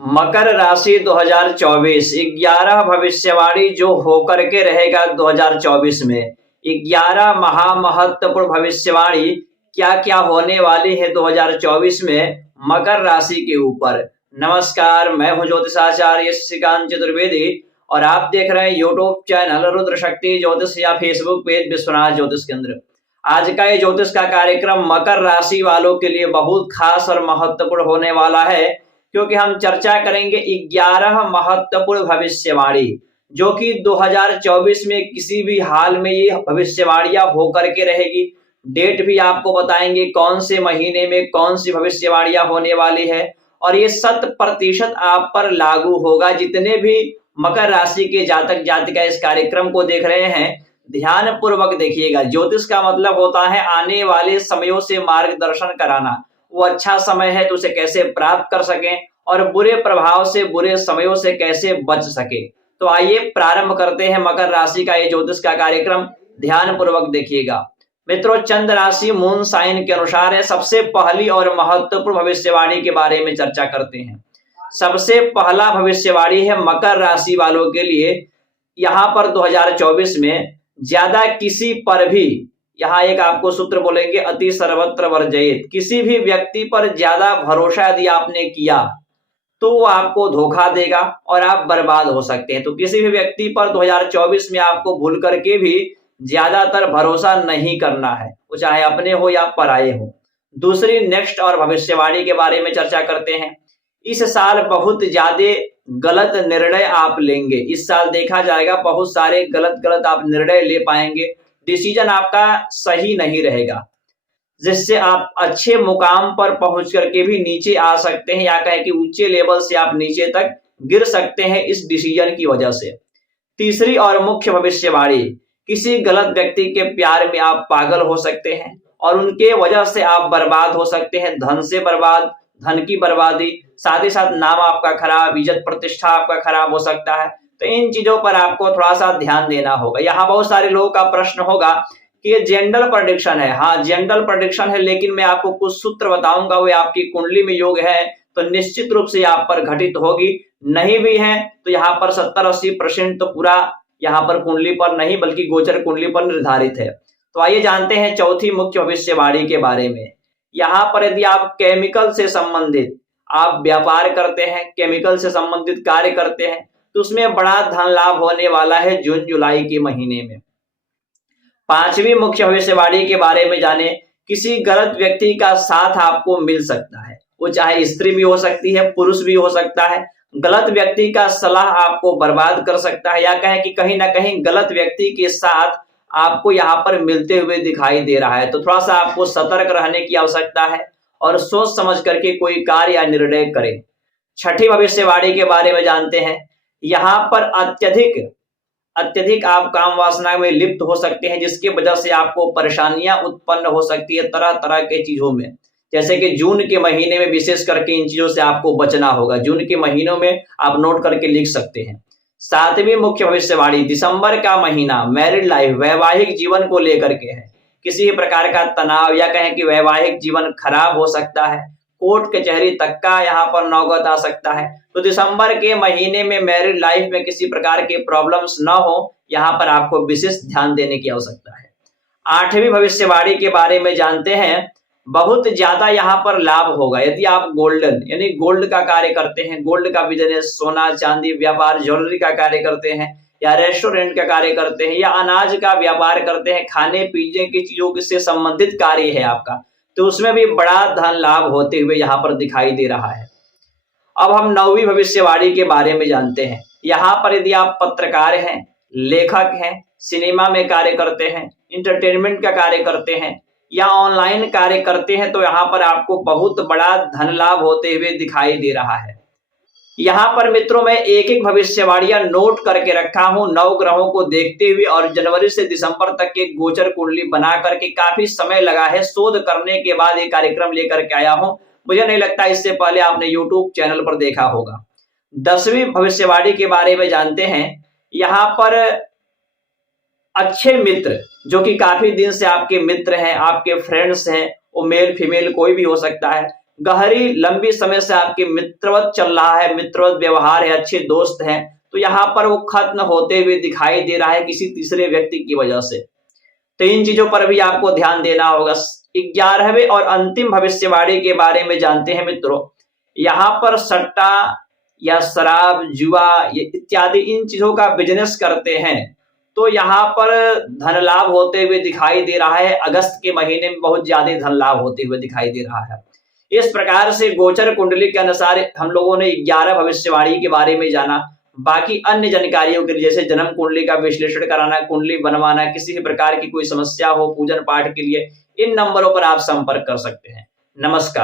मकर राशि 2024 11 भविष्यवाणी जो होकर के रहेगा 2024 में 11 महामहत्वपूर्ण भविष्यवाणी क्या क्या होने वाली है 2024 में मकर राशि के ऊपर। नमस्कार, मैं हूं ज्योतिषाचार्य श्रीकांत चतुर्वेदी और आप देख रहे हैं यूट्यूब चैनल रुद्र शक्ति ज्योतिष या फेसबुक पेज विश्वनाथ ज्योतिष केंद्र। आज का ये ज्योतिष का कार्यक्रम मकर राशि वालों के लिए बहुत खास और महत्वपूर्ण होने वाला है, क्योंकि हम चर्चा करेंगे 11 महत्वपूर्ण भविष्यवाणी जो कि 2024 में किसी भी हाल में ये भविष्यवाणियां होकर के रहेगी। डेट भी आपको बताएंगे कौन से महीने में कौन सी भविष्यवाणियां होने वाली है और ये 100% आप पर लागू होगा। जितने भी मकर राशि के जातक जातिका इस कार्यक्रम को देख रहे हैं, ध्यान पूर्वक देखिएगा। ज्योतिष का मतलब होता है आने वाले समयों से मार्गदर्शन कराना। वो अच्छा समय है तो उसे कैसे प्राप्त कर सकें और बुरे प्रभाव से बुरे समयों से कैसे बच सके। तो आइए प्रारंभ करते हैं मकर राशि का ये ज्योतिष का कार्यक्रम। ध्यान पूर्वक देखिएगा मित्रों, चंद्र राशि मून साइन के अनुसार है। सबसे पहली और महत्वपूर्ण भविष्यवाणी के बारे में चर्चा करते हैं। सबसे पहला भविष्यवाणी है मकर राशि वालों के लिए। यहाँ पर 2024 में ज्यादा किसी पर भी, यहाँ एक आपको सूत्र बोलेंगे, अति सर्वत्र वर्जयेत। किसी भी व्यक्ति पर ज्यादा भरोसा यदि आपने किया तो वो आपको धोखा देगा और आप बर्बाद हो सकते हैं। तो किसी भी व्यक्ति पर 2024 में आपको भूल करके भी ज्यादातर भरोसा नहीं करना है, वो चाहे अपने हो या पराये हो। दूसरी नेक्स्ट और भविष्यवाणी के बारे में चर्चा करते हैं। इस साल बहुत ज्यादा गलत निर्णय आप लेंगे। इस साल देखा जाएगा बहुत सारे गलत आप निर्णय ले पाएंगे। डिसीजन आपका सही नहीं रहेगा, जिससे आप अच्छे मुकाम पर पहुंच करके भी नीचे आ सकते हैं, या कहें कि ऊंचे लेवल से आप नीचे तक गिर सकते हैं इस डिसीजन की वजह से। तीसरी और मुख्य भविष्यवाणी, किसी गलत व्यक्ति के प्यार में आप पागल हो सकते हैं और उनके वजह से आप बर्बाद हो सकते हैं। धन से बर्बाद, धन की बर्बादी, साथ ही साथ नाम आपका खराब, इज्जत प्रतिष्ठा आपका खराब हो सकता है। तो इन चीजों पर आपको थोड़ा सा ध्यान देना होगा। यहाँ बहुत सारे लोगों का प्रश्न होगा कि ये जनरल प्रेडिक्शन है। हाँ, जनरल प्रेडिक्शन है, लेकिन मैं आपको कुछ सूत्र बताऊंगा, वो आपकी कुंडली में योग है तो निश्चित रूप से आप पर घटित होगी। नहीं भी है तो यहाँ पर 70-80% तो पूरा यहाँ पर कुंडली पर नहीं बल्कि गोचर कुंडली पर निर्धारित है। तो आइए जानते हैं चौथी मुख्य भविष्यवाणी के बारे में। यहाँ पर यदि आप केमिकल से संबंधित आप व्यापार करते हैं, केमिकल से संबंधित कार्य करते हैं, तो उसमें बड़ा धन लाभ होने वाला है जून जुलाई के महीने में। पांचवी मुख्य भविष्यवाणी के बारे में जाने। किसी गलत व्यक्ति का साथ आपको मिल सकता है, वो चाहे स्त्री भी हो सकती है, पुरुष भी हो सकता है। गलत व्यक्ति का सलाह आपको बर्बाद कर सकता है, या कहें कि कहीं ना कहीं गलत व्यक्ति के साथ आपको यहाँ पर मिलते हुए दिखाई दे रहा है। तो थोड़ा सा आपको सतर्क रहने की आवश्यकता है और सोच समझ करके कोई कार्य या निर्णय करें। छठी भविष्यवाणी के बारे में जानते हैं। यहाँ पर अत्यधिक आप काम वासना में लिप्त हो सकते हैं, जिसकी वजह से आपको परेशानियां उत्पन्न हो सकती है तरह तरह के चीजों में। जैसे कि जून के महीने में विशेष करके इन चीजों से आपको बचना होगा। जून के महीनों में आप नोट करके लिख सकते हैं। सातवीं मुख्य भविष्यवाणी, दिसंबर का महीना मैरिड लाइफ, वैवाहिक जीवन को लेकर के है। किसी भी प्रकार का तनाव, या कहें कि वैवाहिक जीवन खराब हो सकता है, कोर्ट कचहरी तक का यहाँ पर नौबत आ सकता है। तो दिसंबर के महीने में मैरिड लाइफ में किसी प्रकार के प्रॉब्लम्स ना हो, यहाँ पर आपको विशेष ध्यान देने की आवश्यकता है। आठवीं भविष्यवाणी के बारे में जानते हैं। बहुत ज्यादा यहाँ पर लाभ होगा यदि आप गोल्डन यानी गोल्ड का कार्य करते हैं, गोल्ड का बिजनेस, सोना चांदी व्यापार, ज्वेलरी का कार्य करते हैं, या रेस्टोरेंट का कार्य करते हैं, या अनाज का व्यापार करते हैं, खाने पीने की चीजों से संबंधित कार्य है आपका, तो उसमें भी बड़ा धन लाभ होते हुए यहाँ पर दिखाई दे रहा है। अब हम नौवीं भविष्यवाणी के बारे में जानते हैं। यहाँ पर यदि आप पत्रकार हैं, लेखक हैं, सिनेमा में कार्य करते हैं, इंटरटेनमेंट का कार्य करते हैं, या ऑनलाइन कार्य करते हैं, तो यहाँ पर आपको बहुत बड़ा धन लाभ होते हुए दिखाई दे रहा है। यहाँ पर मित्रों मैं एक एक भविष्यवाणियां नोट करके रखा हूं 9 ग्रहों को देखते हुए, और जनवरी से दिसंबर तक के गोचर कुंडली बना करके काफी समय लगा है शोध करने के बाद ये कार्यक्रम लेकर के आया हूं। मुझे नहीं लगता इससे पहले आपने यूट्यूब चैनल पर देखा होगा। 10वीं भविष्यवाणी के बारे में जानते हैं। यहाँ पर अच्छे मित्र जो कि काफी दिन से आपके मित्र हैं, आपके फ्रेंड्स हैं, वो मेल फीमेल कोई भी हो सकता है, गहरी लंबी समय से आपके मित्रवत चल रहा है, मित्रवत व्यवहार है, अच्छे दोस्त हैं, तो यहाँ पर वो खत्म होते हुए दिखाई दे रहा है किसी तीसरे व्यक्ति की वजह से। तो इन चीजों पर भी आपको ध्यान देना होगा। 11वें और अंतिम भविष्यवाणी के बारे में जानते हैं मित्रों। यहाँ पर सट्टा या शराब, जुआ इत्यादि इन चीजों का बिजनेस करते हैं, तो यहाँ पर धन लाभ होते हुए दिखाई दे रहा है। अगस्त के महीने में बहुत ज्यादा धन लाभ होते हुए दिखाई दे रहा है। इस प्रकार से गोचर कुंडली के अनुसार हम लोगों ने 11 भविष्यवाणी के बारे में जाना। बाकी अन्य जानकारियों के लिए जैसे जन्म कुंडली का विश्लेषण कराना, कुंडली बनवाना, किसी भी प्रकार की कोई समस्या हो पूजन पाठ के लिए, इन नंबरों पर आप संपर्क कर सकते हैं। नमस्कार।